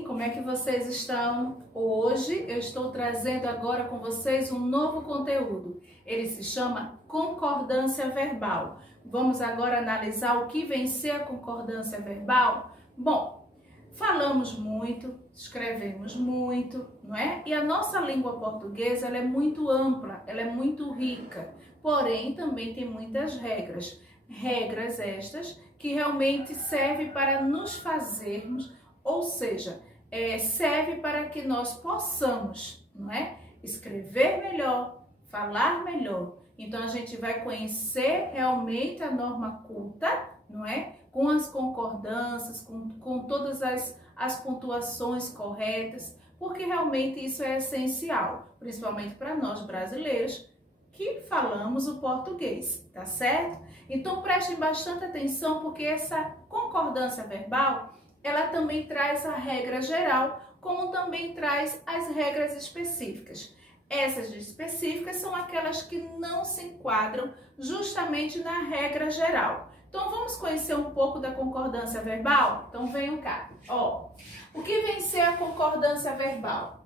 bem? Como é que vocês estão? Hoje eu estou trazendo agora com vocês um novo conteúdo. Ele se chama concordância verbal. Vamos agora analisar o que vem ser a concordância verbal? Bom, falamos muito, escrevemos muito, não é? E a nossa língua portuguesa, ela é muito ampla, ela é muito rica, porém também tem muitas regras. Regras estas que realmente servem para nos fazermos, ou seja, serve para que nós possamos, não é? Escrever melhor, falar melhor. Então a gente vai conhecer realmente a norma culta, não é? Com as concordâncias, com todas as pontuações corretas, porque realmente isso é essencial, principalmente para nós brasileiros que falamos o português, tá certo? Então prestem bastante atenção, porque essa concordância verbal, ela também traz a regra geral, como também traz as regras específicas. Essas específicas são aquelas que não se enquadram justamente na regra geral. Então vamos conhecer um pouco da concordância verbal? Então venham cá. Ó, o que vem ser a concordância verbal?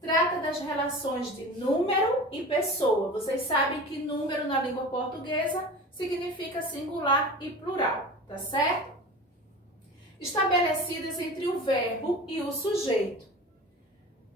Trata das relações de número e pessoa. Vocês sabem que número na língua portuguesa significa singular e plural, tá certo? Estabelecidas entre o verbo e o sujeito,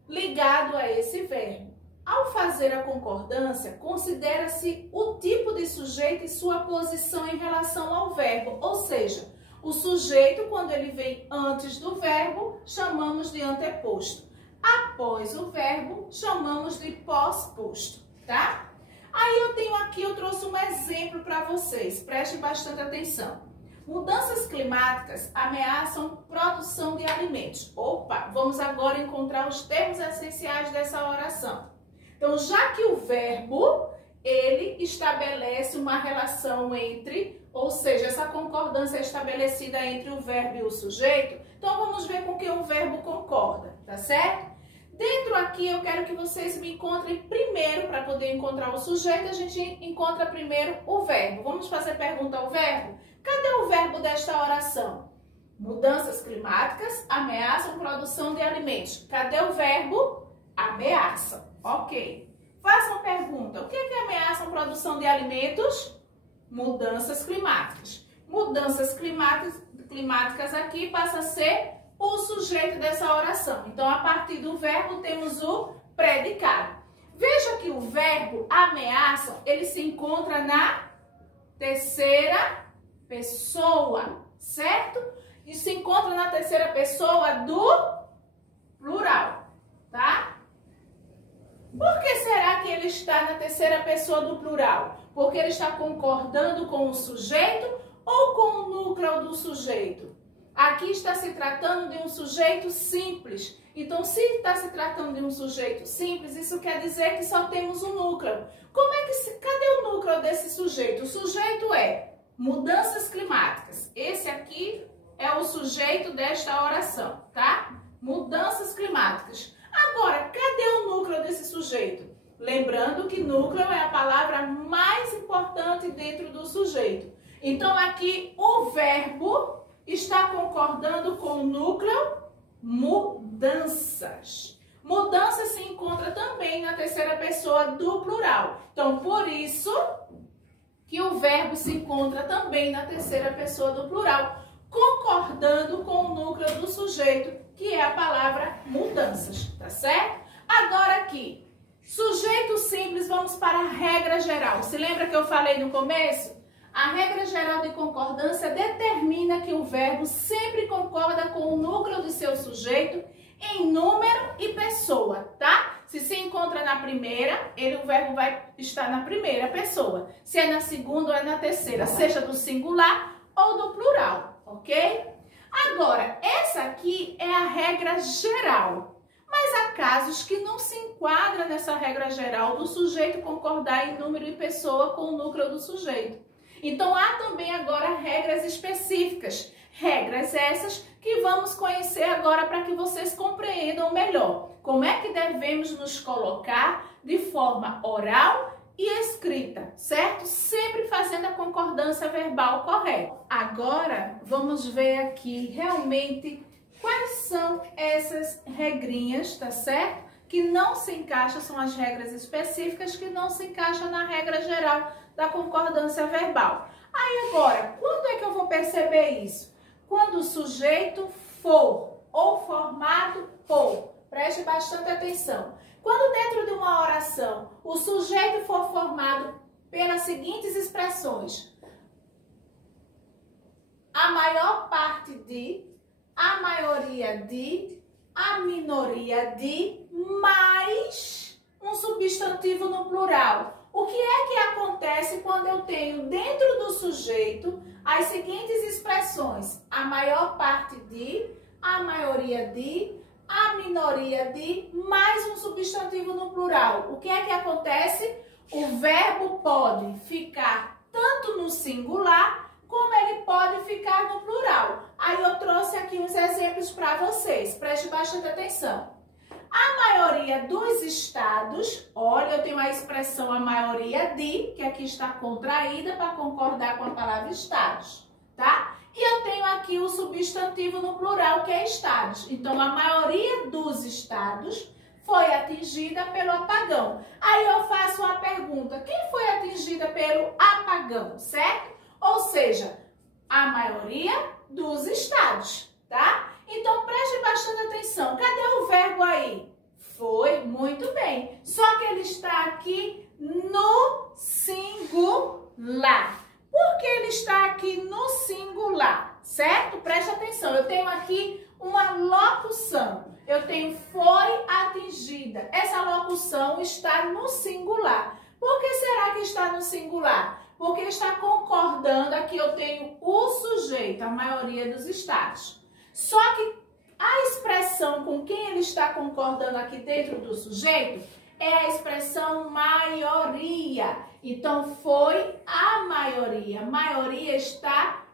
ligado a esse verbo. Ao fazer a concordância, considera-se o tipo de sujeito e sua posição em relação ao verbo, ou seja, o sujeito, quando ele vem antes do verbo, chamamos de anteposto. Após o verbo, chamamos de pós-posto, tá? Aí eu trouxe um exemplo para vocês, prestem bastante atenção. Mudanças climáticas ameaçam produção de alimentos. Opa, vamos agora encontrar os termos essenciais dessa oração. Então, já que o verbo, ele estabelece uma relação entre, ou seja, essa concordância é estabelecida entre o verbo e o sujeito, então vamos ver com que o verbo concorda, tá certo? Dentro aqui eu quero que vocês me encontrem primeiro, para poder encontrar o sujeito, a gente encontra primeiro o verbo. Vamos fazer pergunta ao verbo? Cadê o verbo desta oração? Mudanças climáticas ameaçam produção de alimentos. Cadê o verbo? Ameaça. Ok. Façam pergunta. O que é que ameaçam produção de alimentos? Mudanças climáticas. Mudanças climáticas aqui passa a ser o sujeito dessa oração. Então, a partir do verbo, temos o predicado. Veja que o verbo ameaça, ele se encontra na terceira pessoa, certo? E se encontra na terceira pessoa do plural, tá? Por que será que ele está na terceira pessoa do plural? Porque ele está concordando com o sujeito ou com o núcleo do sujeito? Aqui está se tratando de um sujeito simples. Então, se está se tratando de um sujeito simples, isso quer dizer que só temos um núcleo. Cadê o núcleo desse sujeito? O sujeito é mudanças climáticas. Esse aqui é o sujeito desta oração, tá? Mudanças climáticas. Agora, cadê o núcleo desse sujeito? Lembrando que núcleo é a palavra mais importante dentro do sujeito. Então, aqui o verbo está concordando com o núcleo mudanças. Mudanças se encontra também na terceira pessoa do plural. Então, por isso que o verbo se encontra também na terceira pessoa do plural, concordando com o núcleo do sujeito, que é a palavra mudanças, tá certo? Agora aqui, sujeito simples, vamos para a regra geral. Se lembra que eu falei no começo? A regra geral de concordância determina que o verbo sempre concorda com o núcleo de seu sujeito em número e pessoa, tá? Se se encontra na primeira, o verbo vai estar na primeira pessoa. Se é na segunda ou é na terceira, seja do singular ou do plural, ok? Agora, essa aqui é a regra geral. Mas há casos que não se enquadra nessa regra geral do sujeito concordar em número e pessoa com o núcleo do sujeito. Então, há também agora regras específicas, regras essas que vamos conhecer agora para que vocês compreendam melhor como é que devemos nos colocar de forma oral e escrita, certo? Sempre fazendo a concordância verbal correta. Agora, vamos ver aqui realmente Quais são essas regrinhas, tá certo? Que não se encaixam, são as regras específicas que não se encaixam na regra geral da concordância verbal. Aí agora, quando é que eu vou perceber isso? Quando o sujeito for ou formado por. Preste bastante atenção. Quando dentro de uma oração o sujeito for formado pelas seguintes expressões: a maior parte de, a maioria de, a minoria de, mais um substantivo no plural. O que é que acontece quando eu tenho dentro do sujeito as seguintes expressões: a maior parte de, a maioria de, a minoria de, mais um substantivo no plural? O que é que acontece? O verbo pode ficar tanto no singular, como ele pode ficar no plural. Aí eu trouxe aqui uns exemplos para vocês, preste bastante atenção. A maioria dos estados, olha, eu tenho a expressão a maioria de, que aqui está contraída para concordar com a palavra estados, tá? E eu tenho aqui o substantivo no plural, que é estados. Então, a maioria dos estados foi atingida pelo apagão. Aí eu faço uma pergunta: quem foi atingida pelo apagão, certo? Ou seja, a maioria dos estados, tá? Então, preste bastante atenção. Cadê o verbo aí? Foi, muito bem. Só que ele está aqui no singular. Por que ele está aqui no singular, certo? Preste atenção. Eu tenho aqui uma locução. Eu tenho foi atingida. Essa locução está no singular. Por que será que está no singular? Porque está concordando, aqui eu tenho o sujeito, a maioria dos estados. Só que a expressão com quem ele está concordando aqui dentro do sujeito é a expressão maioria. Então, foi a maioria. Maioria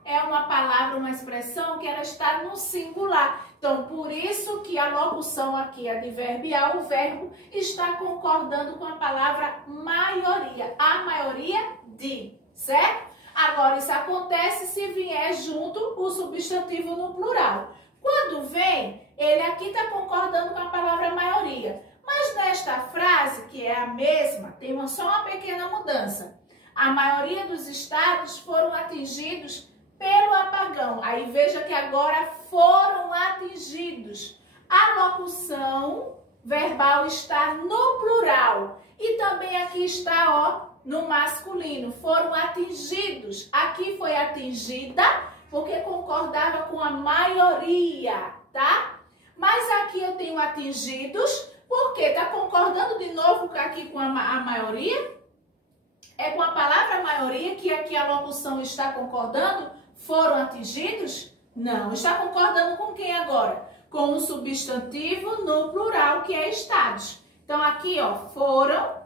é uma palavra, uma expressão que ela está no singular. Então, por isso que a locução aqui é adverbial, o verbo está concordando com a palavra maioria. A maioria de, certo? Agora, isso acontece se vier junto o substantivo no plural. Quando vem, ele aqui está concordando com a palavra maioria. Mas nesta frase, que é a mesma, tem só uma pequena mudança. A maioria dos estados foram atingidos pelo apagão. Aí veja que agora foram atingidos. A locução verbal está no plural. E também aqui está, ó, no masculino. Foram atingidos. Aqui foi atingida porque concordava com a maioria, tá? Mas aqui eu tenho atingidos, porque está concordando de novo aqui com a maioria. É com a palavra maioria que aqui a locução está concordando. Foram atingidos? Não. Está concordando com quem agora? Com o substantivo no plural, que é estados. Então aqui, ó, foram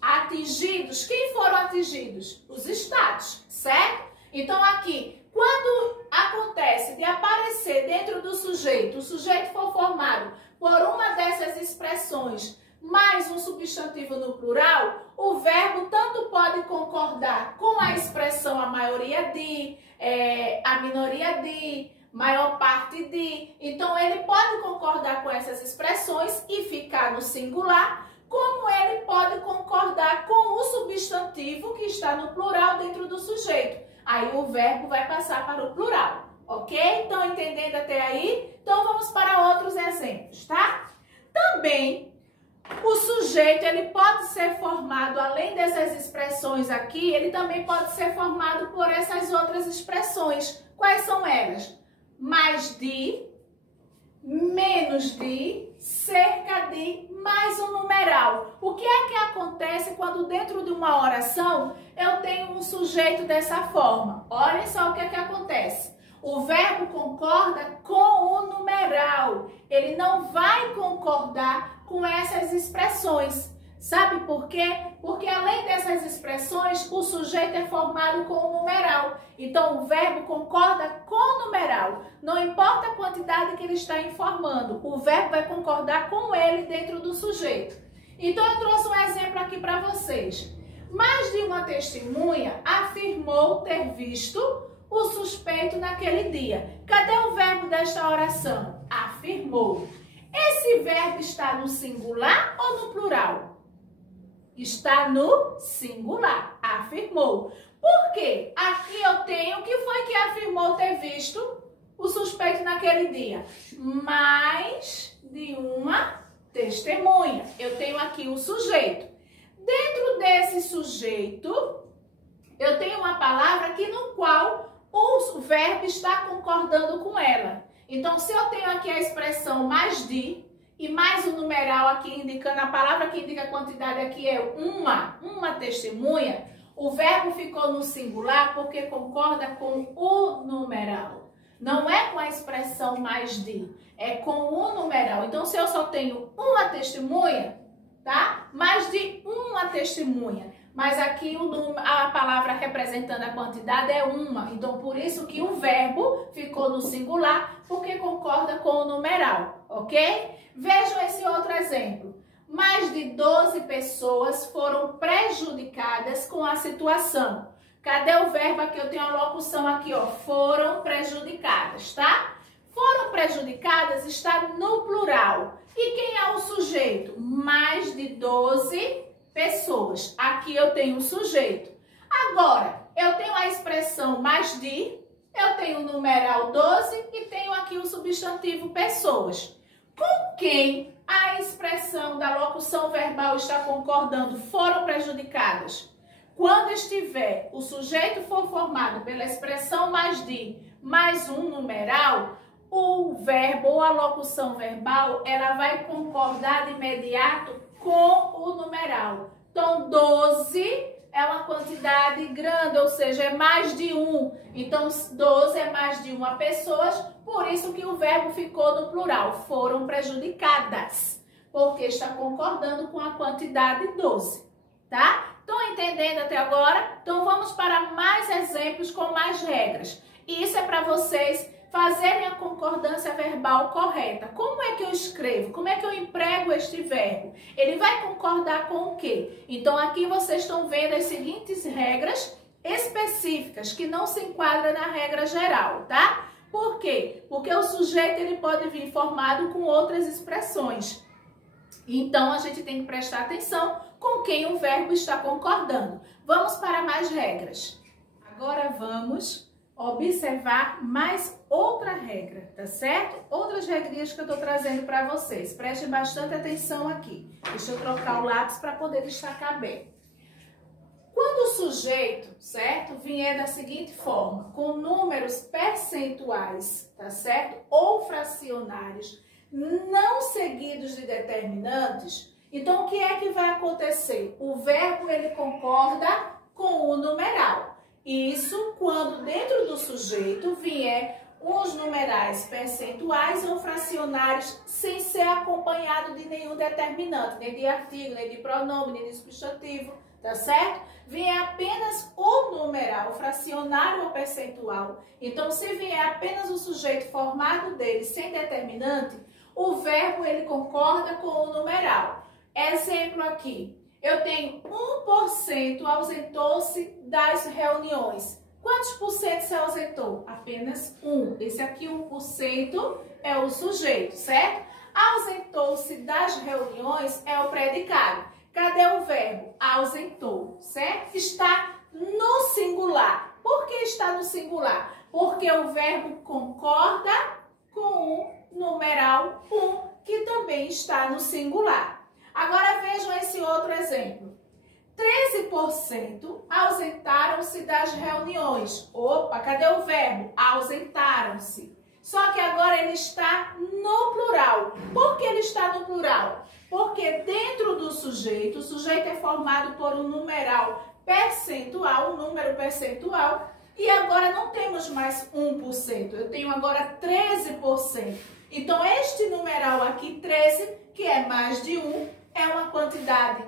atingidos. Quem foram atingidos? Os estados, certo? Então aqui, quando acontece de aparecer dentro do sujeito, o sujeito for formado por uma dessas expressões mais um substantivo no plural, o verbo tanto pode concordar com a expressão a maioria de, a minoria de, maior parte de. Então, ele pode concordar com essas expressões e ficar no singular, como ele pode concordar com o substantivo que está no plural dentro do sujeito. Aí o verbo vai passar para o plural, ok? Estão entendendo até aí? Então vamos para outros exemplos, tá? Também o sujeito, ele pode ser formado, além dessas expressões aqui, ele também pode ser formado por essas outras expressões. Quais são elas? Mais de, menos de, cerca de, mais um numeral. O que é que acontece quando dentro de uma oração eu tenho um sujeito dessa forma? Olhem só o que é que acontece. O verbo concorda com o numeral. Ele não vai concordar com essas expressões. Sabe por quê? Porque além dessas expressões, o sujeito é formado com o numeral. Então, o verbo concorda com o numeral. Não importa a quantidade que ele está informando, o verbo vai concordar com ele dentro do sujeito. Então, eu trouxe um exemplo aqui para vocês. Mais de uma testemunha afirmou ter visto o suspeito naquele dia. Cadê o verbo desta oração? afirmou. Esse verbo está no singular ou no plural? Está no singular, afirmou. Por quê? Aqui eu tenho, o que foi que afirmou ter visto o suspeito naquele dia? Mais de uma testemunha. Eu tenho aqui o sujeito. Dentro desse sujeito, eu tenho uma palavra aqui no qual o verbo está concordando com ela. Então, se eu tenho aqui a expressão mais de e mais o numeral aqui indicando, a palavra que indica a quantidade aqui é uma testemunha, o verbo ficou no singular porque concorda com o numeral. Não é com a expressão mais de, é com o numeral. Então, se eu só tenho uma testemunha, tá? Mais de uma testemunha. Mas aqui a palavra representando a quantidade é uma. Então, por isso que o verbo ficou no singular, porque concorda com o numeral, ok? Vejam esse outro exemplo. Mais de 12 pessoas foram prejudicadas com a situação. Cadê o verbo aqui? Eu tenho a locução aqui, ó. Foram prejudicadas, tá? Foram prejudicadas está no plural. E quem é o sujeito? Mais de 12 pessoas. Aqui eu tenho o sujeito. Agora, eu tenho a expressão mais de, eu tenho o numeral 12 e tenho aqui o substantivo pessoas. Com quem a expressão da locução verbal está concordando? Foram prejudicadas. Quando estiver o sujeito for formado pela expressão mais de, mais um numeral, o verbo ou a locução verbal, ela vai concordar de imediato com o numeral. Então, 12 é uma quantidade grande, ou seja, é mais de um. Então, 12 é mais de uma pessoa, por isso que o verbo ficou no plural. Foram prejudicadas, porque está concordando com a quantidade 12, tá? Estão entendendo até agora? Então, vamos para mais exemplos com mais regras. Isso é para vocês fazerem a concordância verbal correta. Como é que eu escrevo? Como é que eu emprego este verbo? Ele vai concordar com o quê? Então, aqui vocês estão vendo as seguintes regras específicas que não se enquadram na regra geral, tá? Por quê? Porque o sujeito ele pode vir formado com outras expressões. Então, a gente tem que prestar atenção com quem o verbo está concordando. Vamos para mais regras. Agora vamos observar mais outra regra, tá certo? Outras regrinhas que eu tô trazendo para vocês. Prestem bastante atenção aqui. Deixa eu trocar o lápis para poder destacar bem. Quando o sujeito, certo, vier da seguinte forma, com números percentuais, tá certo? Ou fracionários, não seguidos de determinantes, então o que é que vai acontecer? O verbo, ele concorda com o numeral. Isso quando dentro do sujeito vier os numerais percentuais ou fracionários sem ser acompanhado de nenhum determinante, nem de artigo, nem de pronome, nem de substantivo, tá certo? Vier apenas o numeral fracionário ou percentual. Então, se vier apenas o sujeito formado dele sem determinante, o verbo ele concorda com o numeral. Exemplo aqui. Eu tenho 1% ausentou-se das reuniões. Quantos por cento se ausentou? Apenas 1. Esse aqui, 1%, é o sujeito, certo? Ausentou-se das reuniões é o predicado. Cadê o verbo? Ausentou, certo? Está no singular. Por que está no singular? Porque o verbo concorda com o numeral 1, que também está no singular. Agora vejam esse outro exemplo. 13% ausentaram-se das reuniões. Opa, cadê o verbo? Ausentaram-se. Só que agora ele está no plural. Por que ele está no plural? Porque dentro do sujeito, o sujeito é formado por um numeral percentual, um número percentual, e agora não temos mais 1%. Eu tenho agora 13%. Então, este numeral aqui, 13, que é mais de 1, é uma quantidade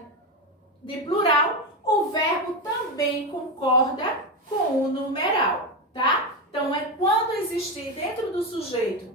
de plural, o verbo também concorda com o numeral, tá? Então, é quando existir dentro do sujeito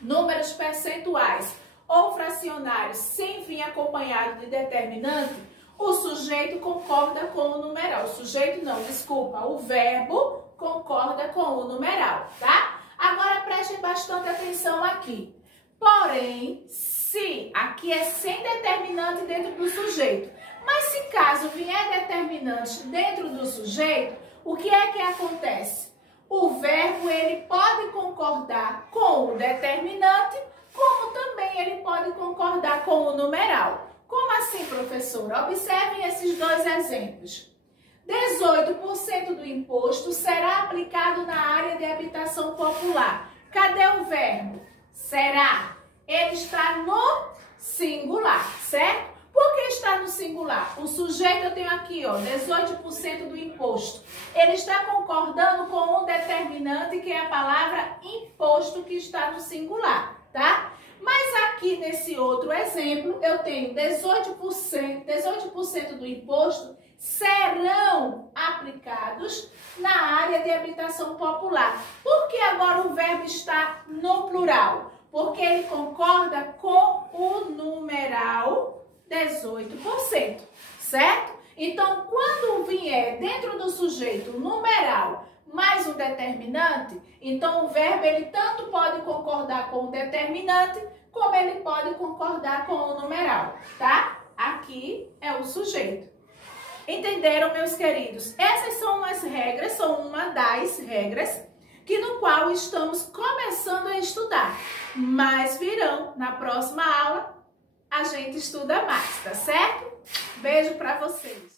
números percentuais ou fracionários sem vir acompanhado de determinante, o sujeito concorda com o numeral. O sujeito não, desculpa, o verbo concorda com o numeral, tá? Agora, prestem bastante atenção aqui. Porém, se aqui é sem determinante dentro do sujeito, mas se caso vier determinante dentro do sujeito, o que é que acontece? O verbo ele pode concordar com o determinante, como também ele pode concordar com o numeral. Como assim, professora? Observem esses dois exemplos. 18% do imposto será aplicado na área de habitação popular. Cadê o verbo? Será. Ele está no singular, certo? Por que está no singular? O sujeito eu tenho aqui, ó, 18% do imposto. Ele está concordando com um determinante que é a palavra imposto que está no singular, tá? Mas aqui nesse outro exemplo, eu tenho 18% do imposto serão aplicados na área de habitação popular. Por que agora o verbo está no plural? Porque ele concorda com o numeral 18%, certo? Então, quando vier dentro do sujeito numeral mais um determinante, então o verbo ele tanto pode concordar com o determinante, como ele pode concordar com o numeral, tá? Aqui é o sujeito. Entenderam, meus queridos? Essas são as regras, são uma das regras que no qual estamos começando a estudar. Mas virão na próxima aula, a gente estuda mais, tá certo? Beijo pra vocês!